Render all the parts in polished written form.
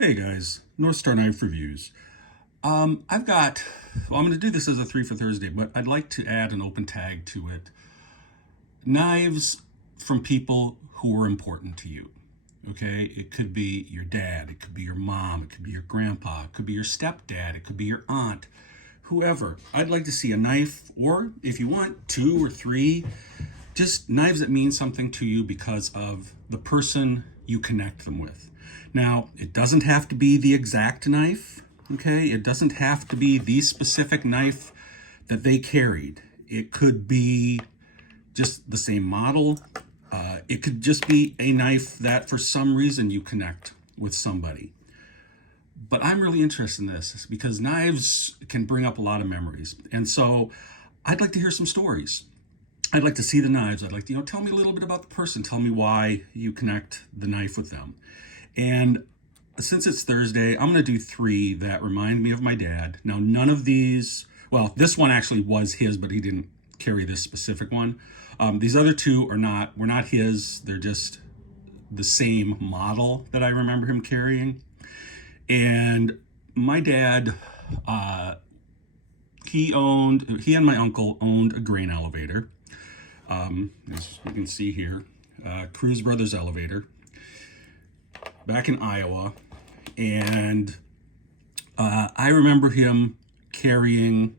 Hey guys, North Star Knife Reviews. I'm going to do this as a 3 for Thursday, but I'd like to add an open tag to it. Knives from people who are important to you. Okay, it could be your dad, it could be your mom, it could be your grandpa, it could be your stepdad, it could be your aunt, whoever. I'd like to see a knife, or if you want, two or three, just knives that mean something to you because of the person you connect them with. Now, it doesn't have to be the exact knife, okay? It doesn't have to be the specific knife that they carried. It could be just the same model. It could just be a knife that for some reason you connect with somebody. But I'm really interested in this because knives can bring up a lot of memories. And so I'd like to hear some stories. I'd like to see the knives. I'd like to, tell me a little bit about the person. Tell me why you connect the knife with them. And since it's Thursday, I'm going to do three that remind me of my dad. Now, none of these, well, this one actually was his, but he didn't carry this specific one. These other two were not his. They're just the same model that I remember him carrying. And my dad, he and my uncle owned a grain elevator. As you can see here, Cruz Brothers Elevator, back in Iowa. And I remember him carrying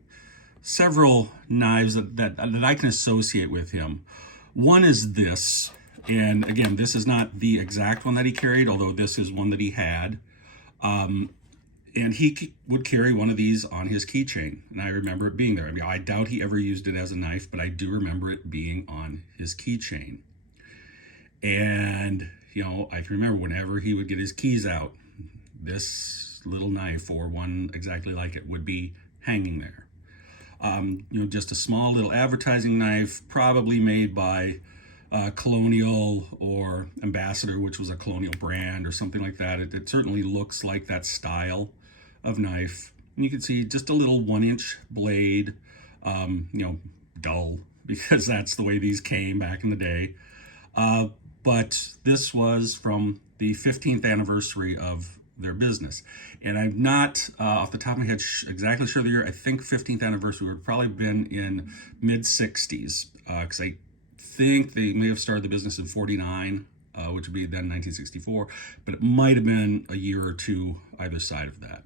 several knives that I can associate with him. One is this, and again, this is not the exact one that he carried, although this is one that he had. And he would carry one of these on his keychain, and I remember it being there. I mean, I doubt he ever used it as a knife, but I do remember it being on his keychain. And, I can remember whenever he would get his keys out, this little knife, or one exactly like it, would be hanging there. Just a small little advertising knife, probably made by Colonial or Ambassador, which was a Colonial brand or something like that. It certainly looks like that style of knife. And you can see just a little 1-inch blade, dull, because that's the way these came back in the day. But this was from the 15th anniversary of their business. And I'm not off the top of my head exactly sure the year. I think 15th anniversary would have probably been in mid-60s, because I think they may have started the business in 49, which would be then 1964, but it might have been a year or two either side of that.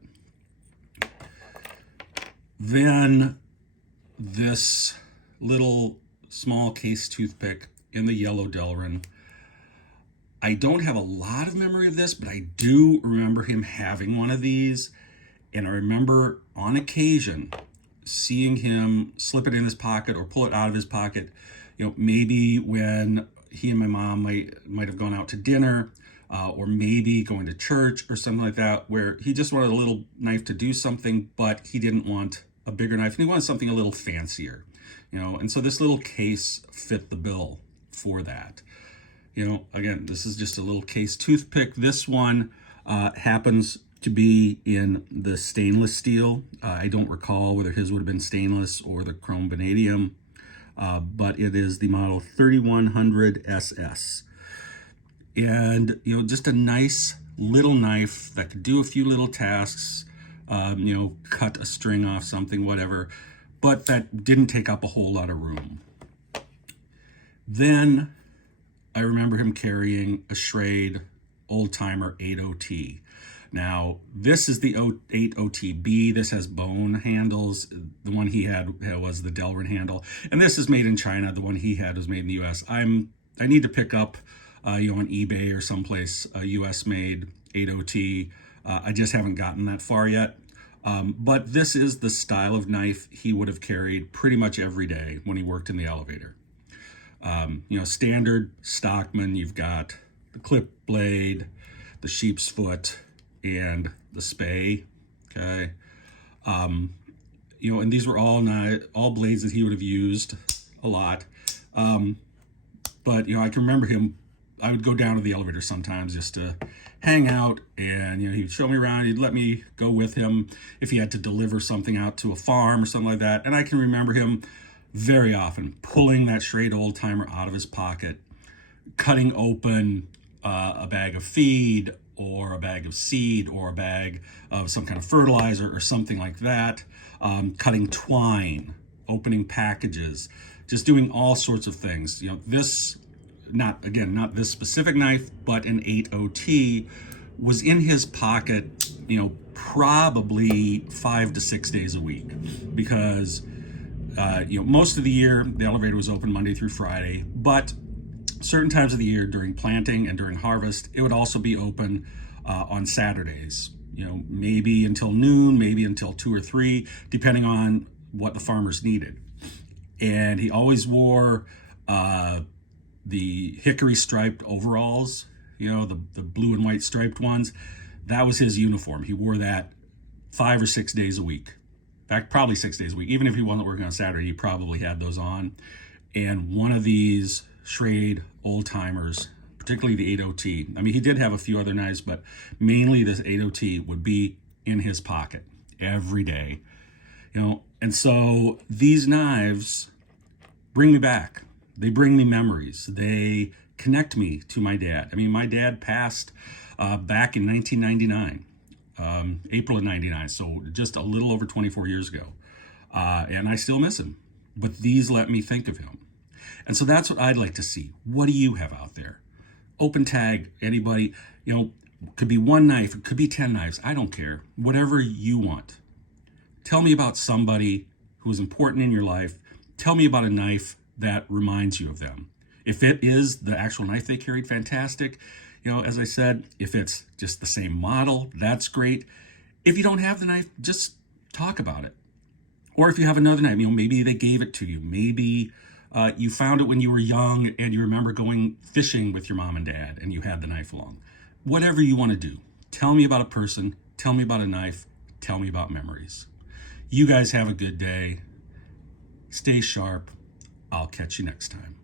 Then this little small case toothpick in the yellow Delrin. I don't have a lot of memory of this, but I do remember him having one of these. And I remember on occasion seeing him slip it in his pocket or pull it out of his pocket. Maybe when he and my mom might have gone out to dinner, or maybe going to church or something like that, where he just wanted a little knife to do something, but he didn't want a bigger knife, and he wanted something a little fancier, and so this little case fit the bill for that. Again, this is just a little case toothpick. This one happens to be in the stainless steel. I don't recall whether his would have been stainless or the chrome vanadium, but it is the model 3100 SS. And, just a nice little knife that could do a few little tasks, cut a string off something, whatever, but that didn't take up a whole lot of room. Then I remember him carrying a Schrade old-timer 80T. Now, this is the 80TB. This has bone handles. The one he had was the Delrin handle. And this is made in China. The one he had was made in the U.S. I need to pick up, on eBay or someplace, a U.S.-made 80T. I just haven't gotten that far yet. But this is the style of knife he would have carried pretty much every day when he worked in the elevator. Standard Stockman, you've got the clip blade, the sheep's foot, and the spay, okay? And these were all blades that he would have used a lot. But, I can remember him, I would go down to the elevator sometimes just to hang out, and, he'd show me around, he'd let me go with him if he had to deliver something out to a farm or something like that. And I can remember him very often pulling that Schrade old-timer out of his pocket, cutting open a bag of feed, or a bag of seed or a bag of some kind of fertilizer or something like that, cutting twine, opening packages, just doing all sorts of things. This, not this specific knife, but an 8OT was in his pocket, probably 5 to 6 days a week, because most of the year the elevator was open Monday through Friday, but certain times of the year during planting and during harvest, it would also be open on Saturdays, maybe until noon, maybe until 2 or 3, depending on what the farmers needed. And he always wore the hickory striped overalls, the blue and white striped ones. That was his uniform. He wore that 5 or 6 days a week. In fact, probably 6 days a week. Even if he wasn't working on Saturday, he probably had those on. And one of these Schrade old timers, particularly the 8OT. I mean, he did have a few other knives, but mainly this 8OT would be in his pocket every day. And so these knives bring me back. They bring me memories. They connect me to my dad. I mean, my dad passed back in 1999, April of 99, so just a little over 24 years ago. And I still miss him, but these let me think of him. And so that's what I'd like to see. What do you have out there? Open tag, anybody, could be one knife, it could be 10 knives. I don't care. Whatever you want. Tell me about somebody who is important in your life. Tell me about a knife that reminds you of them. If it is the actual knife they carried, fantastic. As I said, if it's just the same model, that's great. If you don't have the knife, just talk about it. Or if you have another knife, maybe they gave it to you. Maybe you found it when you were young and you remember going fishing with your mom and dad and you had the knife along. Whatever you want to do. Tell me about a person. Tell me about a knife. Tell me about memories. You guys have a good day. Stay sharp. I'll catch you next time.